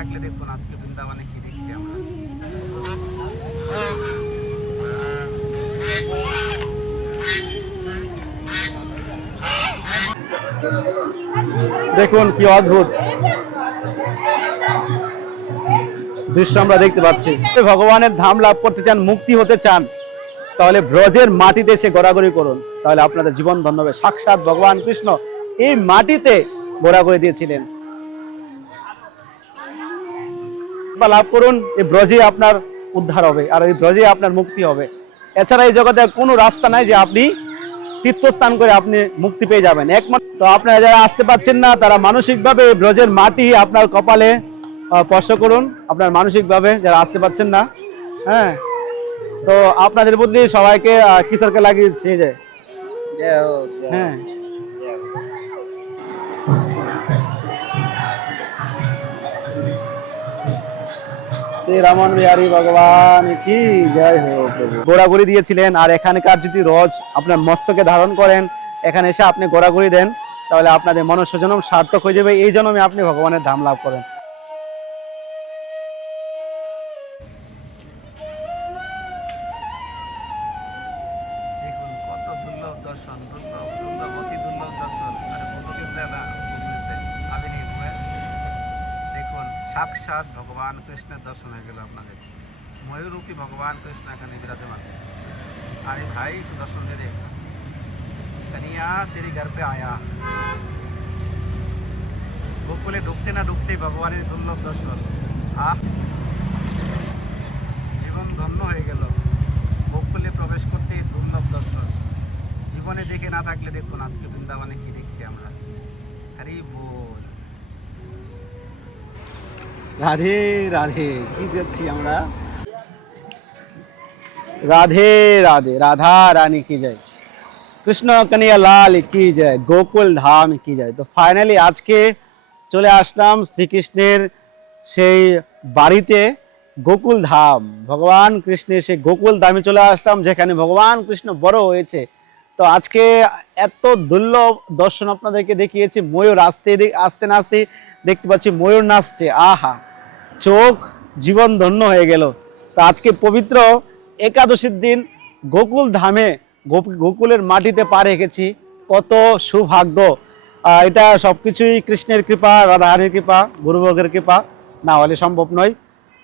থাকলে দেখুন আজকে বৃন্দাবনে কি দেখছি আমরা। দেখুন কি অদ্ভুত। দৃশ্য আমরা দেখতে পাচ্ছি। ভগবানের ধাম লাভ করতে চান, মুক্তি হতে চান, তাহলে ব্রজের মাটিতে সে ঘোরাঘুরি করুন। তাহলে আপনাদের জীবন ধন্য হবে। সাক্ষাৎ ভগবান কৃষ্ণ এই মাটিতে ঘোরাঘুরি দিয়েছিলেন। বা লাভ করুন এই ব্রজে আপনার উদ্ধার হবে আর এই ব্রজে আপনার মুক্তি হবে। এছাড়া এই জগতে কোনো রাস্তা নাই যে আপনি তীর্থস্থান করে আপনি মুক্তি পেয়ে যাবেন। একমাত্র তো আপনারা যারা আসতে পাচ্ছেন না তারা মানসিকভাবে এই ব্রজের মাটি আপনার কপালে স্পর্শ করুন। আপনার মানসিকভাবে যারা আসতে পাচ্ছেন না হ্যাঁ? তো আপনাদের বুদ্ধি সবাইকে আহ, কিশোরকে লাগিয়ে ছেড়ে যায়। হ্যাঁ। শ্রী রামন বিহারী ভগবান, কি জয় হো প্রভু। ঘোরাঘুরি দিয়েছিলেন, আর এখানকার যদি রোজ আপনার মস্তকে ধারণ করেন, এখানে এসে আপনি গোড়াগুড়ি দেন, তাহলে আপনাদের মনুষ্য জনম সার্থক হয়ে যাবে। এই জন্মে আপনি ভগবানের ধাম লাভ করেন। কৃষ্ণ এখানে বিরাজমান अरे भाई तू दर्शन दे दे कन्हैया तेरे घर पे आया গোকুলে ঢুকতে না ঢুকতে ভগবানের দুর্লভ দর্শন আহ জীবন ধন্য হয়ে গেল গোকুলে প্রবেশ করতে দুর্লভ দর্শন জীবনে দেখে না থাকলে দেখুন আজকে বৃন্দাবনে কি দেখছি আমরা হরি বল রাধে রাধে কি দেখছি আমরা রাধে রাধে, রাধা রানী কি যায় কৃষ্ণ কনিয়া লাল কি যায় গোকুল ধাম কি যায় তো ফাইনালি আজকে চলে আসলাম শ্রীকৃষ্ণের সেই বাড়িতে গোকুল ধাম। ভগবান কৃষ্ণের সেই গোকুল ধামে চলে আসলাম, যেখানে ভগবান কৃষ্ণ বড় হয়েছে। তো আজকে এত দুর্লভ দর্শন আপনাদেরকে দেখিয়েছি, ময়ূর আসতে আসতে নাচতে দেখতে পাচ্ছি ময়ূর নাচছে। আহা, চোখ জীবন ধন্য হয়ে গেল। তো আজকে পবিত্র একাদশীর দিন গোকুল ধামে গোকুলের মাটিতে পা রেখেছি। কত সৌভাগ্য। এটা সবকিছুই কৃষ্ণের কৃপা রাধাহারির কৃপা গুরুভোগের কৃপা। না হলে সম্ভব নয়।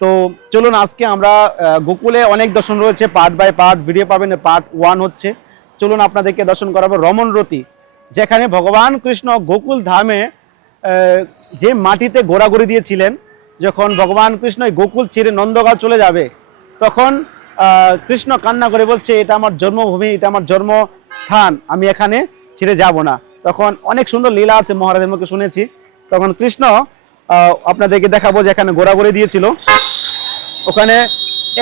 তো চলুন আজকে আমরা গোকুলে অনেক দর্শন রয়েছে পার্ট বাই পার্ট ভিডিও পাবেন পার্ট ওয়ান হচ্ছে। চলুন আপনাদেরকে দর্শন করাবো রমনরতি যেখানে ভগবান কৃষ্ণ গোকুল ধামে যে মাটিতে ঘোরাঘুরি দিয়েছিলেন, যখন ভগবান কৃষ্ণ গোকুল ছেড়ে নন্দগাঁও চলে যাবে, তখন কৃষ্ণ কান্না করে বলছে, এটা আমার জন্মভূমি, এটা আমার জন্মস্থান, আমি এখানে ছেড়ে যাব না। তখন অনেক সুন্দর লীলা আছে মহারাজের মুখে শুনেছি। তখন কৃষ্ণ আপনাদেরকে দেখাবো যে এখানে গোড়া ঘোরাঘুরি দিয়েছিল। ওখানে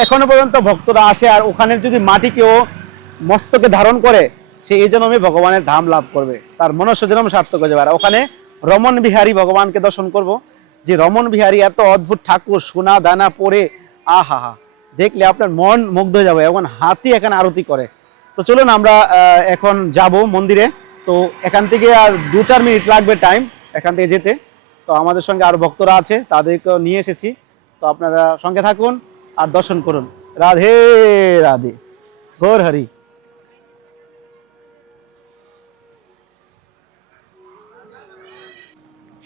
এখনও পর্যন্ত ভক্তরা আসে, আর ওখানে যদি মাটি কেউ মস্তকে ধারণ করে, সে এই জন্মে ভগবানের ধাম লাভ করবে। তার মনুষ্য জন্ম সার্থক হয়ে যাবে। আর ওখানে রমন বিহারী ভগবানকে দর্শন করব। যে রমন বিহারী এত অদ্ভুত ঠাকুর, সোনা দানা পরে, আহা হা। দেখলে আপনার মন মুগ্ধ যাবে এবং হাতি এখানে আরতি করে। তো চলুন আমরা এখন যাব মন্দিরে। তো এখান থেকে আর দু চার মিনিট লাগবে টাইম এখান থেকে যেতে। তো আমাদের সঙ্গে আরও ভক্তরা আছে, তাদেরকেও নিয়ে এসেছি। তো আপনারা সঙ্গে থাকুন আর দর্শন করুন। রাধে রাধে। গৌর হরি।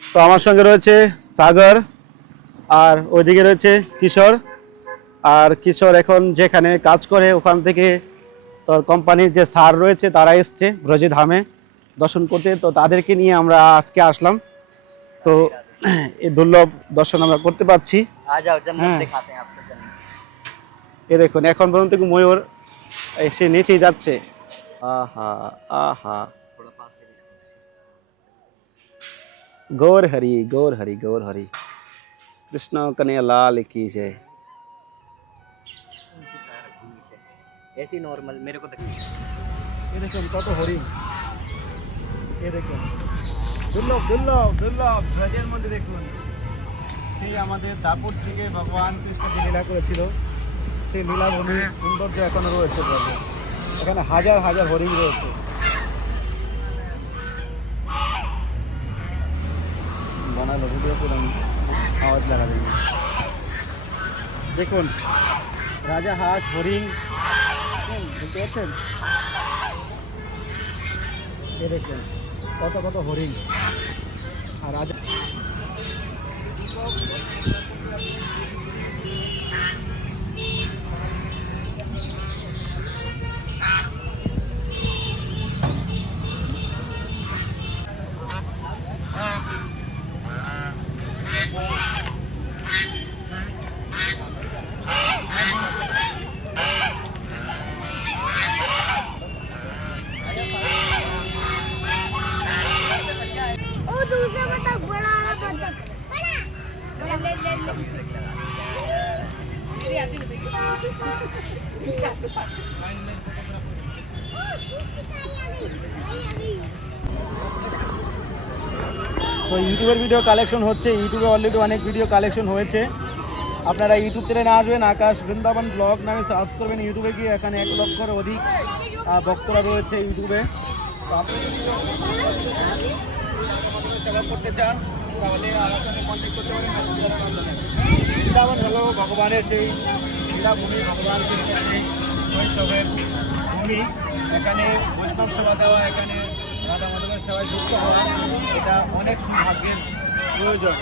তো আমার সঙ্গে রয়েছে সাগর, আর ওইদিকে রয়েছে কিশোর। আর কিশোর এখন যেখানে কাজ করে ওখান থেকে তোর কোম্পানির যে স্যার রয়েছে তারা এসছে ব্রজি ধামে দর্শন করতে। তো তাদেরকে নিয়ে আমরা আজকে আসলাম। তো এই দুর্লভ দর্শন আমরা করতে পারছি। হ্যাঁ। এ দেখুন এখন পর্যন্ত ময়ূর এসে নিচেই যাচ্ছে। আহা আহা। গৌর হরি গৌর হরি গৌর হরি। কৃষ্ণ কনে লাল কি যে এসি নর্মাল, মেরে কত এ দেখুন কত হরিণ। এ দেখুন। দুর্লভ দুর্লভ দুর্লভ। ব্রাজের মধ্যে দেখুন। সেই আমাদের দাপুর থেকে ভগবান কৃষ্ণ যে লীলা করেছিল, সেই লীলাভূমি সৌন্দর্য এখনও রয়েছে এখানে হাজার হাজার হরিণ রয়েছে। বানালো, ভিডিও করুন আওয়াজ লাগা দেখুন, রাজা হাঁস, হরিণ এ দেখুন কত কত হরিণ। আর রাজা ইউটিউবের ভিডিও কালেকশন হচ্ছে, ইউটিউবে অলরেডি অনেক ভিডিও কালেকশন হয়েছে। আপনারা ইউটিউব চ্যানেলে আসবেন, আকাশ বৃন্দাবন ব্লগ নামে সার্চ করবেন, ইউটিউবে গিয়ে এখানে এক লক্ষর অধিক ভক্তরা রয়েছে ইউটিউবে। বৃন্দাবন হলো ভগবানের সেই ক্রীড়াভূমি ভগবান কৃষ্ণের সেই শৈশবের ভূমি। এখানে বৈষ্ণব সেবা দেওয়া, এখানে সেবায় যুক্ত হওয়া এটা অনেক সৌভাগ্যের প্রয়োজন।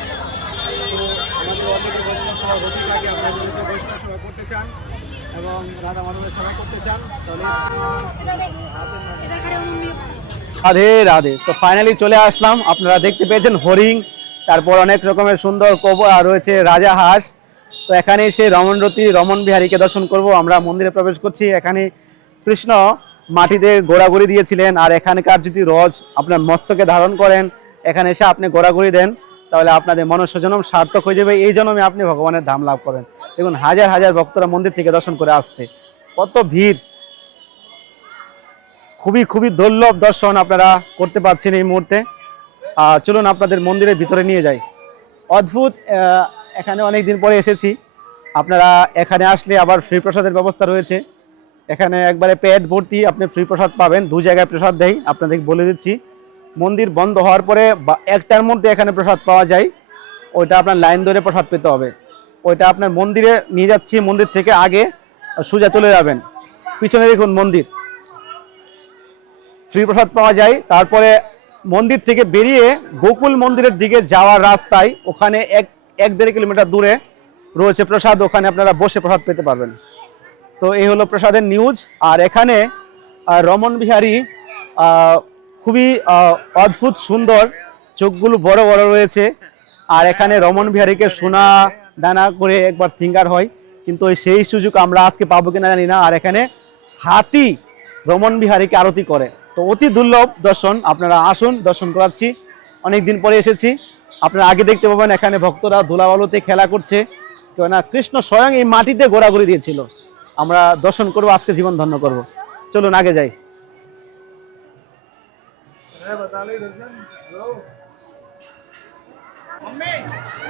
তো আমাদের অনেক বৈষ্ণব সভা হতে থাকে আপনারা যদি বৈষ্ণব সভা করতে চান এবং রাধা মাধবের সেবা করতে চান, তাহলে রাধে রাধে। তো ফাইনালি চলে আসলাম। আপনারা দেখতে পেয়েছেন হরিং, তারপর অনেক রকমের সুন্দর কবর রয়েছে রাজা হাঁস। তো এখানে এসে রমণরতি, রমণ বিহারীকে দর্শন করব। আমরা মন্দিরে প্রবেশ করছি। এখানে কৃষ্ণ মাটিতে গোড়াগড়ি দিয়েছিলেন আর এখানকার যদি রজ আপনার মস্তকে ধারণ করেন, এখানে এসে আপনি গোড়াগড়ি দেন, তাহলে আপনাদের মনুষ্য জন্ম সার্থক হয়ে যাবে। এই জন্মে আপনি ভগবানের ধাম লাভ করেন। দেখুন, হাজার হাজার ভক্তরা মন্দির থেকে দর্শন করে আসছে। কত ভিড়! খুবই খুবই দুর্লভ দর্শন আপনারা করতে পারছেন এই মুহূর্তে। চলুন আপনাদের মন্দিরের ভিতরে নিয়ে যাই। অদ্ভুত এখানে অনেক দিন পরে এসেছি। আপনারা এখানে আসলে আবার ফ্রি প্রসাদের ব্যবস্থা রয়েছে। এখানে একবারে পেট ভর্তি আপনি ফ্রি প্রসাদ পাবেন। দু জায়গায় প্রসাদ দেয় আপনাদের বলে দিচ্ছি। মন্দির বন্ধ হওয়ার পরে একটার মধ্যে এখানে প্রসাদ পাওয়া যায়। ওইটা আপনার লাইন ধরে প্রসাদ পেতে হবে। ওইটা আপনার মন্দিরে নিয়ে যাচ্ছি, মন্দির থেকে আগে সোজা চলে যাবেন। পিছনে দেখুন মন্দির। ফ্রি প্রসাদ পাওয়া যায়। তারপরে মন্দির থেকে বেরিয়ে গোকুল মন্দিরের দিকে যাওয়ার রাস্তায় ওখানে এক এক দেড় কিলোমিটার দূরে রয়েছে প্রসাদ। ওখানে আপনারা বসে প্রসাদ পেতে পারবেন। তো এই হলো প্রসাদের নিউজ আর এখানে রমন বিহারী খুবই অদ্ভুত সুন্দর চোখগুলো বড় বড় রয়েছে। আর এখানে রমন বিহারীকে সোনা দানা করে একবার সিঙ্গার হয়। কিন্তু ওই সেই সুযোগ আমরা আজকে পাবো কিনা জানি না। আর এখানে হাতি রমন বিহারীকে আরতি করে। তো অতি দুর্লভ দর্শন। আপনারা আসুন, দর্শন করাচ্ছি। অনেক দিন পরে এসেছি। আপনারা আগে দেখতে পাবেন এখানে ভক্তরা ধুলাবালুতে খেলা করছে। কেননা কৃষ্ণ স্বয়ং এই মাটিতে ঘোরাঘুরি দিয়েছিল। আমরা দর্শন করব, আজকে জীবন ধন্য করব। চলুন, আগে যাই।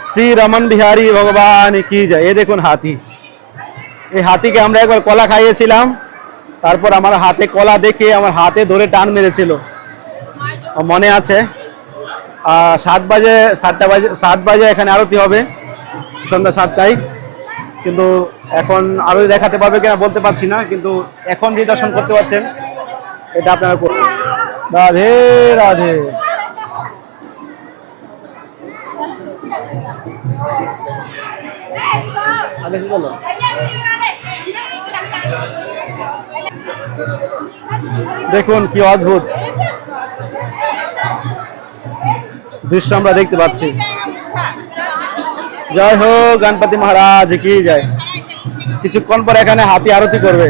শ্রী রমন বিহারী ভগবান, কি যায় এ দেখুন হাতি। এই হাতিকে আমরা একবার কলা খাইয়েছিলাম। তারপর আমার হাতে কলা দেখে আমার হাতে ধরে টান মেরেছিল। মনে আছে। সাত বাজে, সাতটা বাজে, সাত বাজে এখানে আরতি হবে। সন্ধ্যা সাতটায়। কিন্তু এখন আরও দেখাতে পারবে কিনা বলতে পারছি না, কিন্তু এখন যে দর্শন করতে পারছেন, এটা আপনারা করুন। রাধে রাধে। দেখুন কি অদ্ভুত। দৃশ্য আমরা দেখতে পাচ্ছি। জয় হো গণপতি মহারাজ কি জয় কিছুক্ষণ পর এখানে হাতি আরতি করবে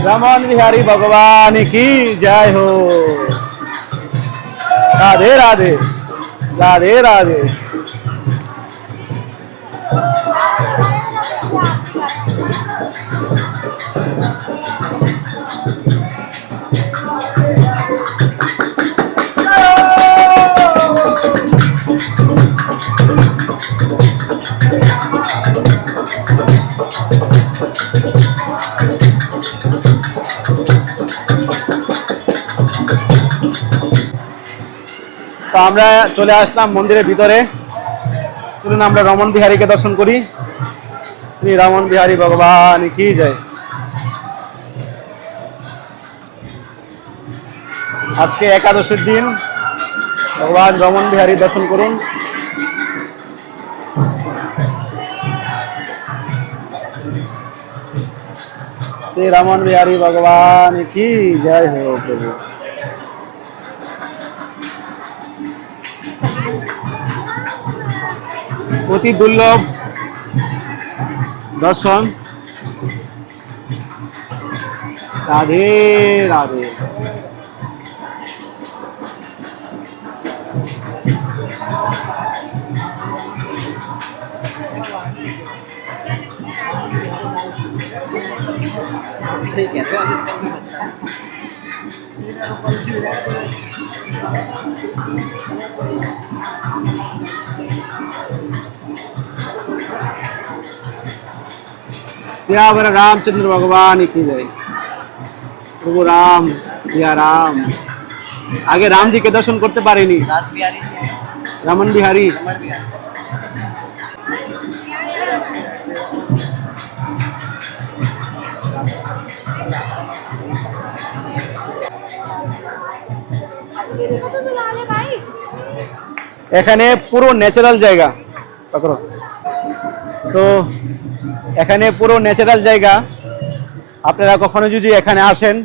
रमन बिहारी भगवान की जय हो राधे राधे राधे राधे তো আমরা চলে আসলাম মন্দিরের ভিতরে। চলুন আমরা রমন বিহারীকে দর্শন করি। শ্রী রমন বিহারী ভগবান কি জয়। আজকে একাদশীর দিন। ভগবান রমন বিহারী দর্শন করুন। শ্রী রমন বিহারী ভগবান কি জয় হো প্রভু। অতি দুর্লভ দর্শন রাধে রাধে ठीक है तो सियावर रामचंद्र भगवान की जय प्रभु राम सिया राम আগে রামজিকে দর্শন করতে পারিনি दास बिहारी जी हैं, রমন বিহারী रमण बिहारी এখানে পুরো ন্যাচারাল জায়গা পকড়ো। তো এখানে পুরো ন্যাচারাল জায়গা। আপনারা কখনো যদি এখানে আসেন,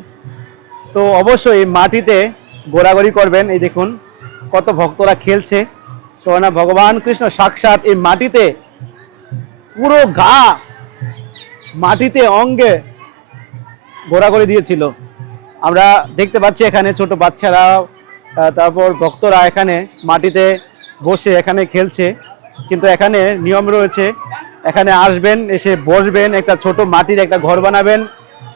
তো অবশ্যই মাটিতে গোড়াগড়ি করবেন। এই দেখুন, কত ভক্তরা খেলছে। তো না, ভগবান কৃষ্ণ সাক্ষাৎ এই মাটিতে পুরো গা মাটিতে অঙ্গে ঘোরাঘুরি দিয়েছিল। আমরা দেখতে পাচ্ছি এখানে ছোট বাচ্চারা তারপর ভক্তরা এখানে মাটিতে বসে এখানে খেলছে। কিন্তু এখানে নিয়ম রয়েছে এখানে আসবেন, এসে বসবেন, একটা ছোট মাটির একটা ঘর বানাবেন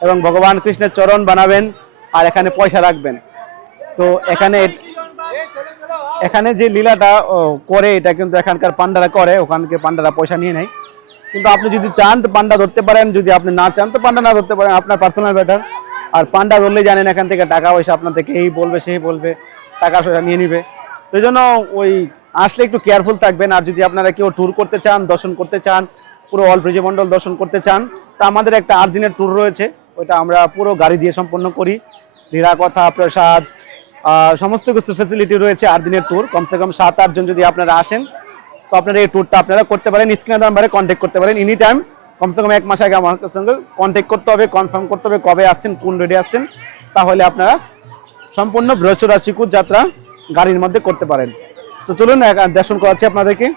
এবং ভগবান কৃষ্ণের চরণ বানাবেন আর এখানে পয়সা রাখবেন। তো এখানে এখানে যে লীলাটা করে, এটা কিন্তু এখানকার পান্ডারা করে, ওখানকে পান্ডারা পয়সা নিয়ে নেয়। কিন্তু আপনি যদি চান তো পান্ডা ধরতে পারেন, যদি আপনি না চান তো পান্ডা না ধরতে পারেন, আপনার পার্সোনাল ব্যাটার আর পান্ডা ধরলে জানেন এখান থেকে টাকা পয়সা আপনার থেকে এই বলবে, সেই বলবে, টাকা পয়সা নিয়ে নিবে। তো জন্য ওই আসলে একটু কেয়ারফুল থাকবেন। আর যদি আপনারা কেউ ট্যুর করতে চান, দর্শন করতে চান, পুরো অল ব্রিজমণ্ডল দর্শন করতে চান, তা আমাদের একটা আট দিনের ট্যুর রয়েছে। ওইটা আমরা পুরো গাড়ি দিয়ে সম্পন্ন করি। কথা প্রসাদ সমস্ত কিছু ফেসিলিটি রয়েছে আট দিনের ট্যুর কমসে কম সাত আটজন যদি আপনারা আসেন, তো আপনারা এই ট্যুরটা আপনারা করতে পারেন। স্ক্রিনে নাম্বারে কন্ট্যাক্ট করতে পারেন। এনি টাইম কমসে কম এক মাস আগে আমার সঙ্গে কন্ট্যাক্ট করতে হবে কনফার্ম করতে হবে কবে আসছেন, কোন রেডি আসছেন, তাহলে আপনারা সম্পূর্ণ বৃহস্পতি যাত্রা গাড়ির মধ্যে করতে পারেন। তো চলুন দর্শন করাচ্ছি আপনাদেরকে।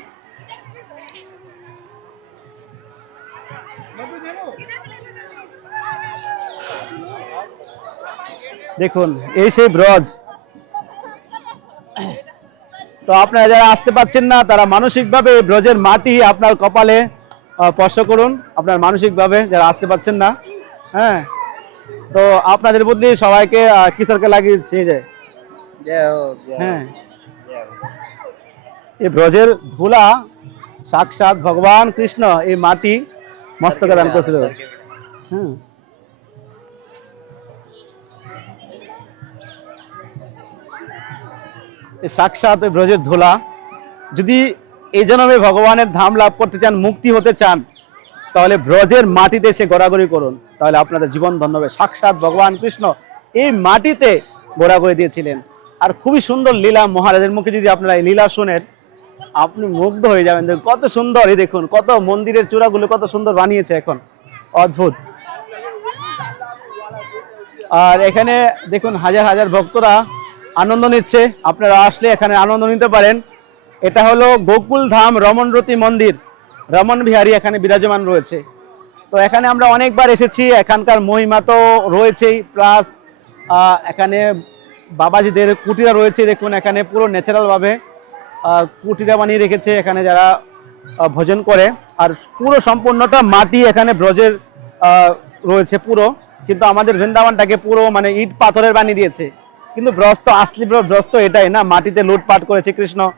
দেখুন এই সেই ব্রজ। তো আপনারা যারা আসতে পাচ্ছেন না তারা মানসিকভাবে ব্রজের মাটি আপনার কপালে স্পর্শ করুন। আপনার মানসিকভাবে যারা আসতে পাচ্ছেন না হ্যাঁ। তো আপনাদের বুদ্ধি সবাইকে কিশোরকে লাগিয়েছে যায়। হ্যাঁ। এই ব্রজের ধুলা সাক্ষাৎ ভগবান কৃষ্ণ এই মাটি মস্তকে দান করেছিল। হ্যাঁ সাক্ষাৎ ব্রজের ধুলা যদি এই জন্মে ভগবানের ধাম লাভ করতে চান মুক্তি হতে চান তাহলে ব্রজের মাটিতে সে গোড়াগড়ি করুন। তাহলে আপনাদের জীবন ধন্য হবে। সাক্ষাৎ ভগবান কৃষ্ণ এই মাটিতে গোড়াগড়ি দিয়েছিলেন। আর খুবই সুন্দর লীলা মহারাজের মুখে যদি আপনারা এই লীলা শোনেন আপনি মুগ্ধ হয়ে যাবেন। কত সুন্দর এই দেখুন, কত মন্দিরের চূড়াগুলো কত সুন্দর বানিয়েছে এখন। অদ্ভুত। আর এখানে দেখুন, হাজার হাজার ভক্তরা আনন্দ নিচ্ছে। আপনারা আসলে এখানে আনন্দ নিতে পারেন। এটা হলো গোকুল ধাম রমণরতি মন্দির। রমন বিহারী এখানে বিরাজমান রয়েছে। তো এখানে আমরা অনেকবার এসেছি, এখানকার মহিমা তো রয়েছেই। প্লাস এখানে বাবাজিদের কুটিরা রয়েছে, দেখুন, এখানে পুরো ন্যাচারালভাবে কুটিরা বানিয়ে রেখেছে, এখানে যারা ভোজন করে। আর পুরো সম্পূর্ণটা মাটি এখানে ব্রজের রয়েছে পুরো। কিন্তু আমাদের বৃন্দাবনটাকে পুরো মানে ইট পাথরের বানিয়ে দিয়েছে। কিন্তু ব্রজ তো আসলি ব্র- ব্রজ তো এটাই না? মাটিতে লুটপাট করেছে কৃষ্ণ।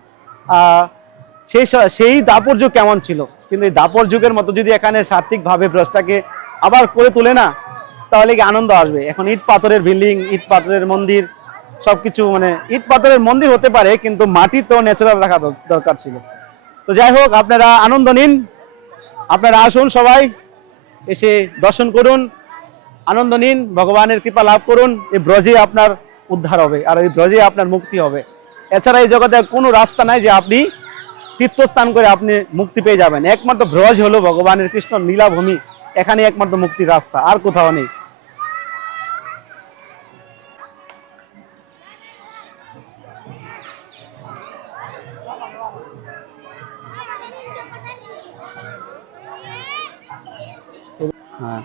সেই সেই দাপর যুগ কেমন ছিল? কিন্তু এই দাপর যুগের মতো যদি এখানে সাত্বিকভাবে ব্রজটাকে আবার করে তুলে না, তাহলে কি আনন্দ আসবে? এখন ইট পাথরের বিল্ডিং, ইট পাথরের মন্দির সব কিছু মানে ইট পাথরের মন্দির হতে পারে, কিন্তু মাটি তো ন্যাচারাল রাখা দরকার ছিল। তো যাই হোক, আপনারা আনন্দ নিন। আপনারা আসুন সবাই, এসে দর্শন করুন, আনন্দ নিন, ভগবানের কৃপা লাভ করুন। এই ব্রজে আপনার উদ্ধার হবে, আর এই ব্রজে আপনার মুক্তি হবে। এছাড়া এই জগতে কোনো রাস্তা নাই যে আপনি তীর্থস্থান করে আপনি মুক্তি পেয়ে যাবেন। একমাত্র ব্রজ হলো ভগবানের কৃষ্ণ নীলাভূমি এখানে একমাত্র মুক্তির রাস্তা, আর কোথাও নেই। হ্যাঁ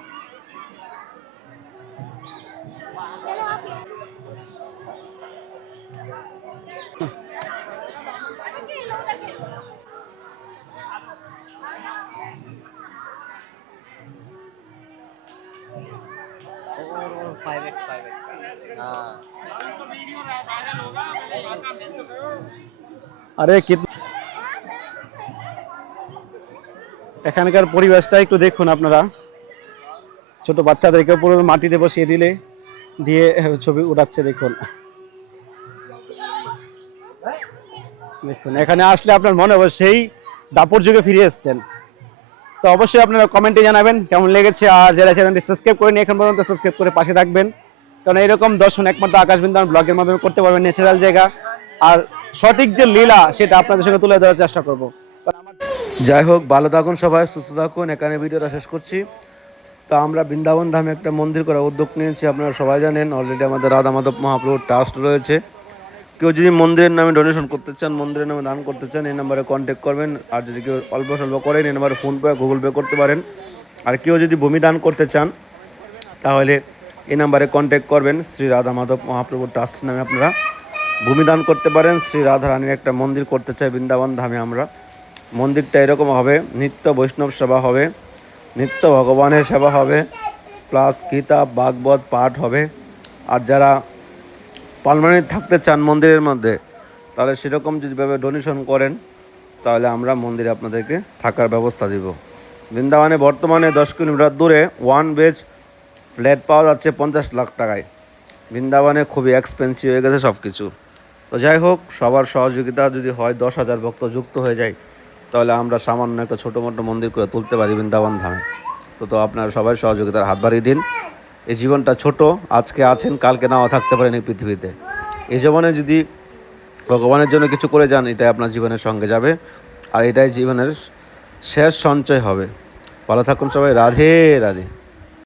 और फाइव एक्स फाइव एक्स हाँ আরে কি এখানকার পরিবেশটা একটু দেখুন আপনারা ছোট বাচ্চাদেরকে পুরো মাটিতে বসিয়ে দিলে, দিয়ে ছবি উঠাচ্ছে দেখুন। দেখুন, এখানে আসলে আপনার মনে হবে সেই দাপর যুগে ফিরে এসছেন। তো অবশ্যই আপনারা কমেন্টে জানাবেন কেমন লেগেছে, আর যারা চ্যানেলটি সাবস্ক্রাইব করেনি এখন পর্যন্ত সাবস্ক্রাইব করে পাশে থাকবেন। কারণ এরকম দর্শন একমাত্র আকাশবিন্দান ব্লগের মাধ্যমে করতে পারবেন ন্যাচারাল জায়গা। আর সঠিক যে লীলা, সেটা আপনাদের সঙ্গে তুলে ধরার চেষ্টা করব। যাই হোক, ভালো থাকুন সবাই, সুস্থ থাকুন। এখানে ভিডিওটা শেষ করছি। তো আমরা বৃন্দাবন ধামে একটা মন্দির করার উদ্যোগ নিয়েছি, আপনারা সবাই জানেন। অলরেডি আমাদের রাধা মাধব মহাপ্রভুর ট্রাস্ট রয়েছে। কেউ যদি মন্দিরের নামে ডোনেশন করতে চান, মন্দিরের নামে দান করতে চান, এই নাম্বারে কন্ট্যাক্ট করবেন। আর যদি কেউ অল্প স্বল্প করেন, এই নাম্বারে ফোনপে গুগল পে করতে পারেন। আর কেউ যদি ভূমি দান করতে চান, তাহলে এই নাম্বারে কন্ট্যাক্ট করবেন। শ্রী রাধা মাধব মহাপ্রভু ট্রাস্ট নামে আপনারা ভূমি দান করতে পারেন। শ্রী রাধা রানীর একটা মন্দির করতে চাই বৃন্দাবন ধামে আমরা। মন্দিরটা এরকম হবে, নিত্য বৈষ্ণব সেবা হবে। নিত্য ভগবানের সেবা হবে প্লাস গীতা ভাগবত, পাঠ হবে। আর যারা পারমানেন্ট থাকতে চান মন্দিরের মধ্যে, তাহলে সেরকম যদি ভাবে ডোনেশন করেন, তাহলে আমরা মন্দিরে আপনাদেরকে থাকার ব্যবস্থা দিব। বৃন্দাবনে বর্তমানে দশ কিলোমিটার দূরে ওয়ান বেজ ফ্ল্যাট পাওয়া যাচ্ছে পঞ্চাশ লাখ টাকায়। বৃন্দাবনে খুবই এক্সপেন্সিভ হয়ে গেছে সব কিছু তো যাই হোক, সবার সহযোগিতা যদি হয়, দশ হাজার ভক্ত যুক্ত হয়ে যায় তাহলে আমরা সামান্য একটা ছোটো মোটো মন্দির করে তুলতে পারি বৃন্দাবন ধামে। তো তো আপনারা সবাই সহযোগিতার হাত বাড়িয়ে দিন। এই জীবনটা ছোট, আজকে আছেন, কালকে নাও থাকতে পারেন এই পৃথিবীতে। এই জীবনে যদি ভগবানের জন্য কিছু করে যান, এটাই আপনার জীবনের সঙ্গে যাবে। আর এটাই জীবনের শেষ সঞ্চয় হবে। ভালো থাকুন সবাই, রাধে রাধে।